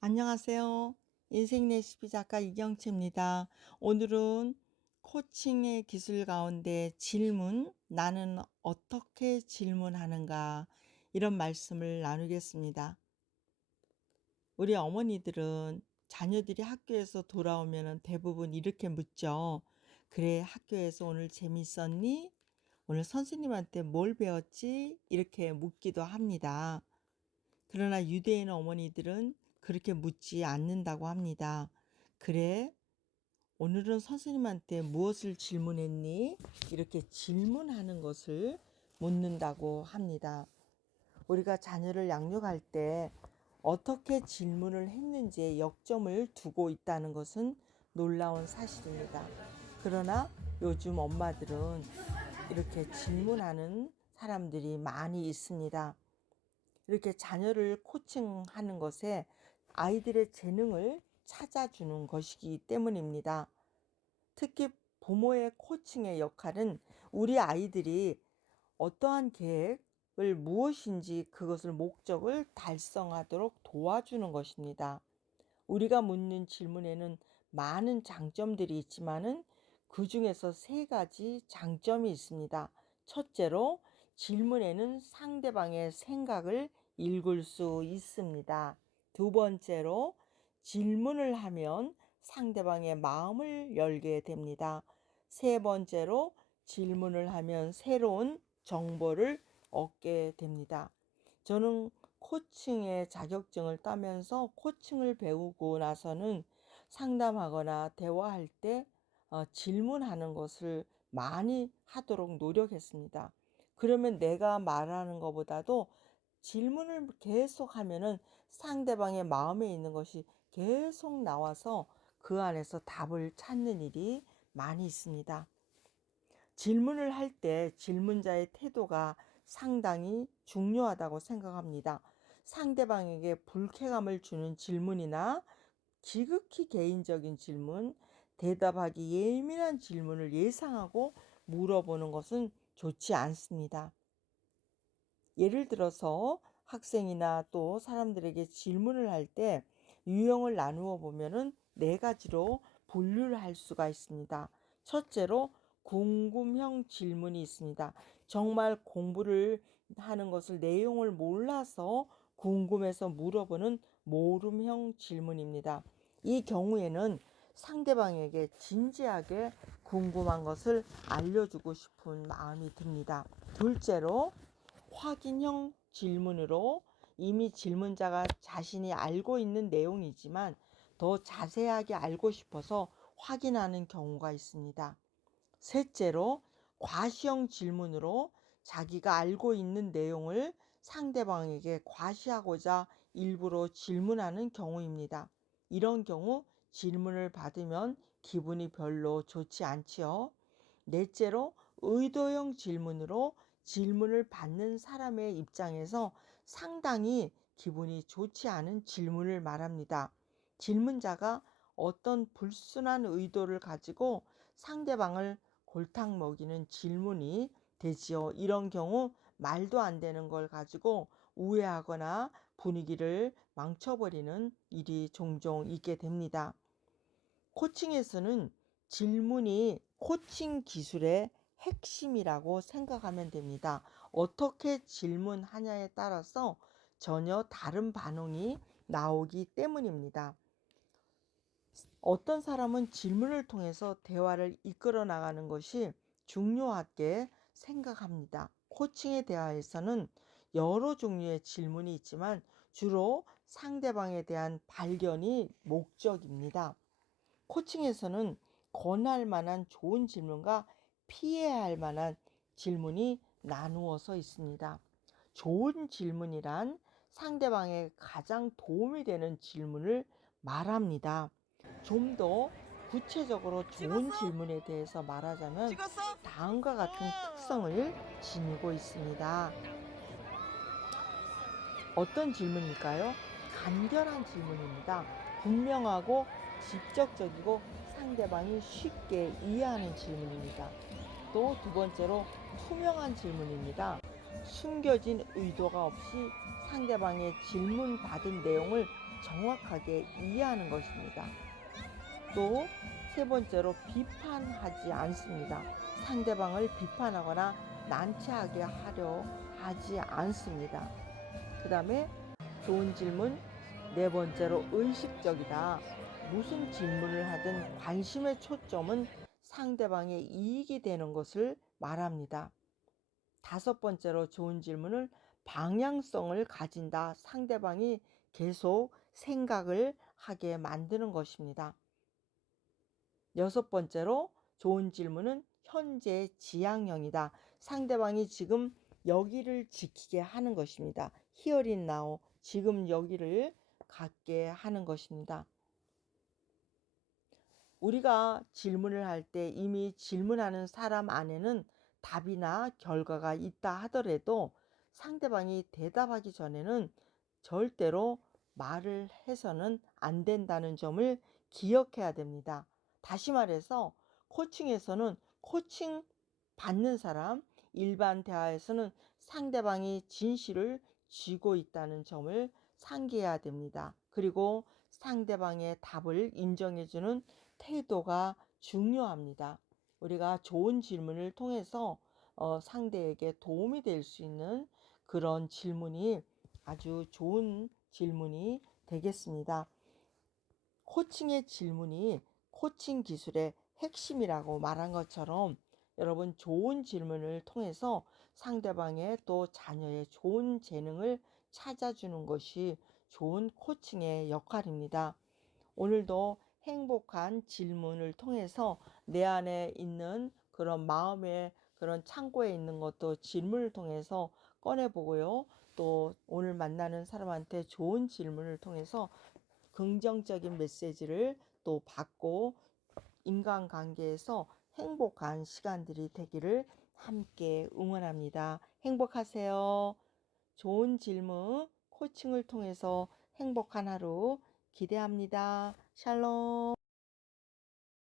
안녕하세요. 인생 레시피 작가 이경채입니다. 오늘은 코칭의 기술 가운데 질문, 나는 어떻게 질문하는가, 이런 말씀을 나누겠습니다. 우리 어머니들은 자녀들이 학교에서 돌아오면 대부분 이렇게 묻죠. 그래, 학교에서 오늘 재밌었니? 오늘 선생님한테 뭘 배웠지? 이렇게 묻기도 합니다. 그러나 유대인 어머니들은 그렇게 묻지 않는다고 합니다. 그래, 오늘은 선생님한테 무엇을 질문했니? 이렇게 질문하는 것을 묻는다고 합니다. 우리가 자녀를 양육할 때 어떻게 질문을 했는지에 역점을 두고 있다는 것은 놀라운 사실입니다. 그러나 요즘 엄마들은 이렇게 질문하는 사람들이 많이 있습니다. 이렇게 자녀를 코칭하는 것에 아이들의 재능을 찾아주는 것이기 때문입니다. 특히 부모의 코칭의 역할은 우리 아이들이 어떠한 계획을 무엇인지 그것을 목적을 달성하도록 도와주는 것입니다. 우리가 묻는 질문에는 많은 장점들이 있지만은 그 중에서 세 가지 장점이 있습니다. 첫째로 질문에는 상대방의 생각을 읽을 수 있습니다. 두 번째로 질문을 하면 상대방의 마음을 열게 됩니다. 세 번째로 질문을 하면 새로운 정보를 얻게 됩니다. 저는 코칭의 자격증을 따면서 코칭을 배우고 나서는 상담하거나 대화할 때 질문하는 것을 많이 하도록 노력했습니다. 그러면 내가 말하는 것보다도 질문을 계속 하면은 상대방의 마음에 있는 것이 계속 나와서 그 안에서 답을 찾는 일이 많이 있습니다. 질문을 할 때 질문자의 태도가 상당히 중요하다고 생각합니다. 상대방에게 불쾌감을 주는 질문이나 지극히 개인적인 질문, 대답하기 예민한 질문을 예상하고 물어보는 것은 좋지 않습니다. 예를 들어서 학생이나 또 사람들에게 질문을 할 때 유형을 나누어 보면은 네 가지로 분류를 할 수가 있습니다. 첫째로 궁금형 질문이 있습니다. 정말 공부를 하는 것을 내용을 몰라서 궁금해서 물어보는 모름형 질문입니다. 이 경우에는 상대방에게 진지하게 궁금한 것을 알려주고 싶은 마음이 듭니다. 둘째로 확인형 질문으로 이미 질문자가 자신이 알고 있는 내용이지만 더 자세하게 알고 싶어서 확인하는 경우가 있습니다. 셋째로 과시형 질문으로 자기가 알고 있는 내용을 상대방에게 과시하고자 일부러 질문하는 경우입니다. 이런 경우 질문을 받으면 기분이 별로 좋지 않지요. 넷째로 의도형 질문으로 질문을 받는 사람의 입장에서 상당히 기분이 좋지 않은 질문을 말합니다. 질문자가 어떤 불순한 의도를 가지고 상대방을 골탕 먹이는 질문이 되지요. 이런 경우 말도 안 되는 걸 가지고 우회하거나 분위기를 망쳐버리는 일이 종종 있게 됩니다. 코칭에서는 질문이 코칭 기술의 핵심이라고 생각하면 됩니다. 어떻게 질문하냐에 따라서 전혀 다른 반응이 나오기 때문입니다. 어떤 사람은 질문을 통해서 대화를 이끌어 나가는 것이 중요하게 생각합니다. 코칭의 대화에서는 여러 종류의 질문이 있지만 주로 상대방에 대한 발견이 목적입니다. 코칭에서는 권할 만한 좋은 질문과 피해야 할 만한 질문이 나누어서 있습니다. 좋은 질문이란 상대방에 가장 도움이 되는 질문을 말합니다. 좀 더 구체적으로 좋은 질문에 대해서 말하자면 다음과 같은 특성을 지니고 있습니다. 어떤 질문일까요? 간결한 질문입니다. 분명하고 직접적이고 상대방이 쉽게 이해하는 질문입니다. 또 두 번째로 투명한 질문입니다. 숨겨진 의도가 없이 상대방의 질문 받은 내용을 정확하게 이해하는 것입니다. 또 세 번째로 비판하지 않습니다. 상대방을 비판하거나 난처하게 하려 하지 않습니다. 그 다음에 좋은 질문 네 번째로 의식적이다. 무슨 질문을 하든 관심의 초점은 상대방의 이익이 되는 것을 말합니다. 다섯 번째로 좋은 질문은 방향성을 가진다. 상대방이 계속 생각을 하게 만드는 것입니다. 여섯 번째로 좋은 질문은 현재 지향형이다. 상대방이 지금 여기를 지키게 하는 것입니다. Here is now. 지금 여기를 갖게 하는 것입니다. 우리가 질문을 할 때 이미 질문하는 사람 안에는 답이나 결과가 있다 하더라도 상대방이 대답하기 전에는 절대로 말을 해서는 안 된다는 점을 기억해야 됩니다. 다시 말해서 코칭에서는 코칭 받는 사람, 일반 대화에서는 상대방이 진실을 쥐고 있다는 점을 상기해야 됩니다. 그리고 상대방의 답을 인정해주는 태도가 중요합니다. 우리가 좋은 질문을 통해서 상대에게 도움이 될 수 있는 그런 질문이 아주 좋은 질문이 되겠습니다. 코칭의 질문이 코칭 기술의 핵심이라고 말한 것처럼 여러분 좋은 질문을 통해서 상대방의 또 자녀의 좋은 재능을 찾아주는 것이 좋은 코칭의 역할입니다. 오늘도 행복한 질문을 통해서 내 안에 있는 그런 마음의 그런 창고에 있는 것도 질문을 통해서 꺼내보고요. 또 오늘 만나는 사람한테 좋은 질문을 통해서 긍정적인 메시지를 또 받고 인간관계에서 행복한 시간들이 되기를 함께 응원합니다. 행복하세요. 좋은 질문, 코칭을 통해서 행복한 하루 기대합니다. 샬롬.